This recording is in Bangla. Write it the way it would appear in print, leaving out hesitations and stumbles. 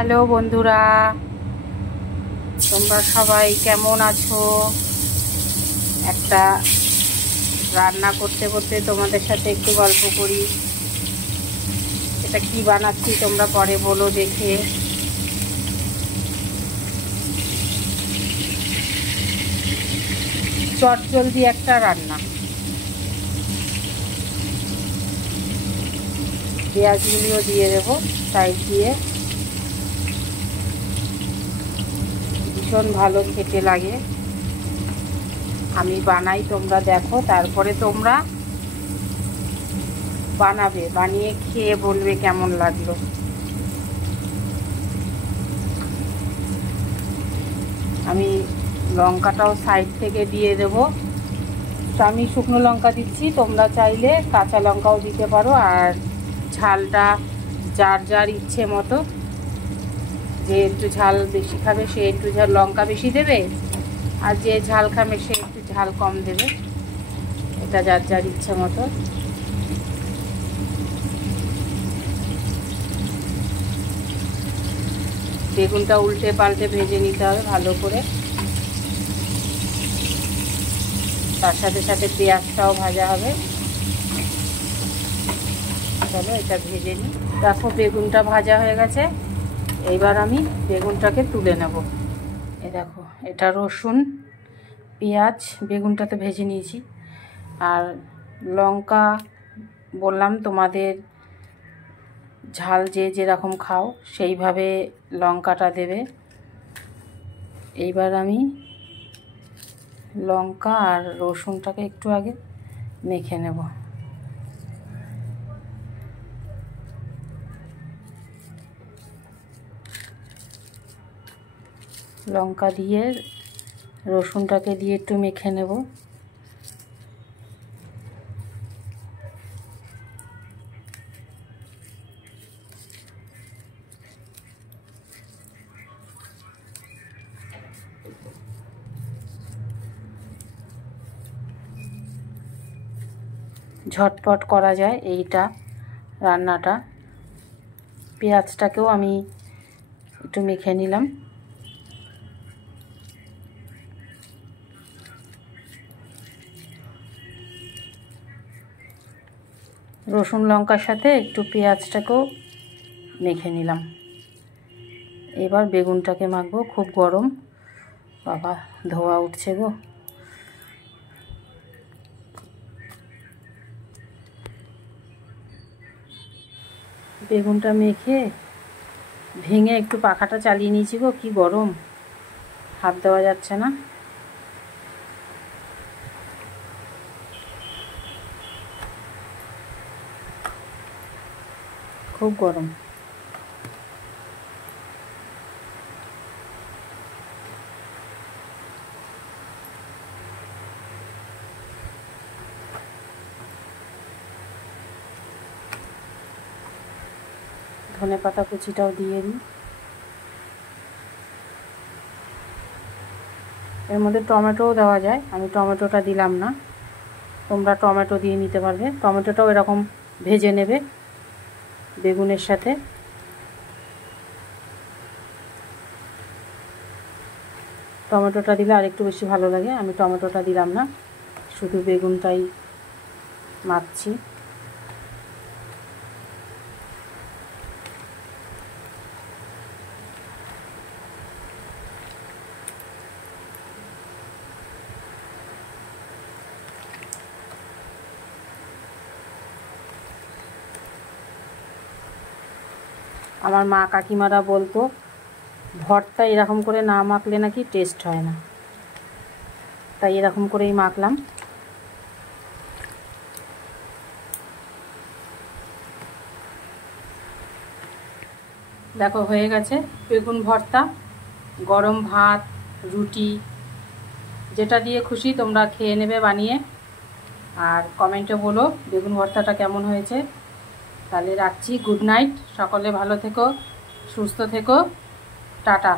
হ্যালো বন্ধুরা, তোমরা সবাই কেমন আছো? একটা রান্না করতে করতে তোমাদের সাথে একটু গল্প করি। এটা কি বানাচ্ছি তোমরা পরে বলো দেখে। চটজলদি একটা রান্না। পেঁয়াজগুলিও দিয়ে দেবো সাইড দিয়ে। ভীষণ ভালো খেতে লাগে। আমি বানাই, তোমরা দেখো, তারপরে তোমরা বানাবে, বানিয়ে খেয়ে বলবে কেমন লাগলো। আমি লঙ্কাটাও সাইড থেকে দিয়ে দেব। তো আমি শুকনো লঙ্কা দিচ্ছি, তোমরা চাইলে কাঁচা লঙ্কাও দিতে পারো। আর ঝালটা যার যার ইচ্ছে মতো, যে একটু ঝাল বেশি খাবে সে একটু ঝাল লঙ্কা বেশি দেবে, আর যে ঝাল খাবে সে একটু ঝাল কম দেবে। এটা যার যার ইচ্ছে মতো। বেগুনটা উল্টে পাল্টে ভেজে নিতে হবে ভালো করে। তার সাথে সাথে পেঁয়াজটাও ভাজা হবে। চলো এটা ভেজে নিই। দেখো বেগুনটা ভাজা হয়ে গেছে। এইবার আমি বেগুনটাকে তুলে নেব। এই দেখো, এটা রসুন, পেঁয়াজ, বেগুনটা তো ভেজে নিয়েছি। আর লঙ্কা বললাম তোমাদের ঝাল যে যেরকম খাও সেইভাবে লঙ্কাটা দেবে। এইবার আমি লঙ্কা আর রসুনটাকে একটু আগে মেখে নেব। লঙ্কা দিয়ে রসুনটাকে দিয়ে একটু মেখে নেব। ঝটপট করা যায় এইটা রান্নাটা। পেঁয়াজটাকেও আমি একটু মেখে নিলাম। রসুন লঙ্কার সাথে একটু পেঁয়াজটাকেও মেখে নিলাম। এবার বেগুনটাকে মাখবো। খুব গরম, বাবা ধোয়া উঠছে গো। বেগুনটা মেখে ভেঙে একটু পাখাটা চালিয়ে নিয়েছি গো, কি গরম, হাত দেওয়া যাচ্ছে না। খুব গরম। ধনেপাতা কুচিটাও দিয়ে দিই। এর মধ্যে টমেটোও দেওয়া যায়, আমি টমেটোটা দিলাম না। তোমরা টমেটো দিয়ে নিতে পারবে। টমেটোটাও এরকম ভেজে নেবে বেগুনের সাথে। টমেটোটা দিলে আরেকটু বেশি ভালো লাগে। আমি টমেটোটা দিলাম না, শুধু বেগুনটাই মাখছি। আমার মা কাকিমারা বলতো ভর্তা এরকম করে না মাখলে নাকি টেস্ট হয় না, তাই এরকম করেই মাখলাম। দেখো হয়ে গেছে বেগুন ভর্তা। গরম ভাত, রুটি, যেটা দিয়ে খুশি তোমরা খেয়ে নেবে বানিয়ে। আর কমেন্টে বলো বেগুন ভর্তাটা কেমন হয়েছে। তাহলে রাখছি, গুড নাইট, সকলে ভালো থেকো, সুস্থ থেকো, টাটা।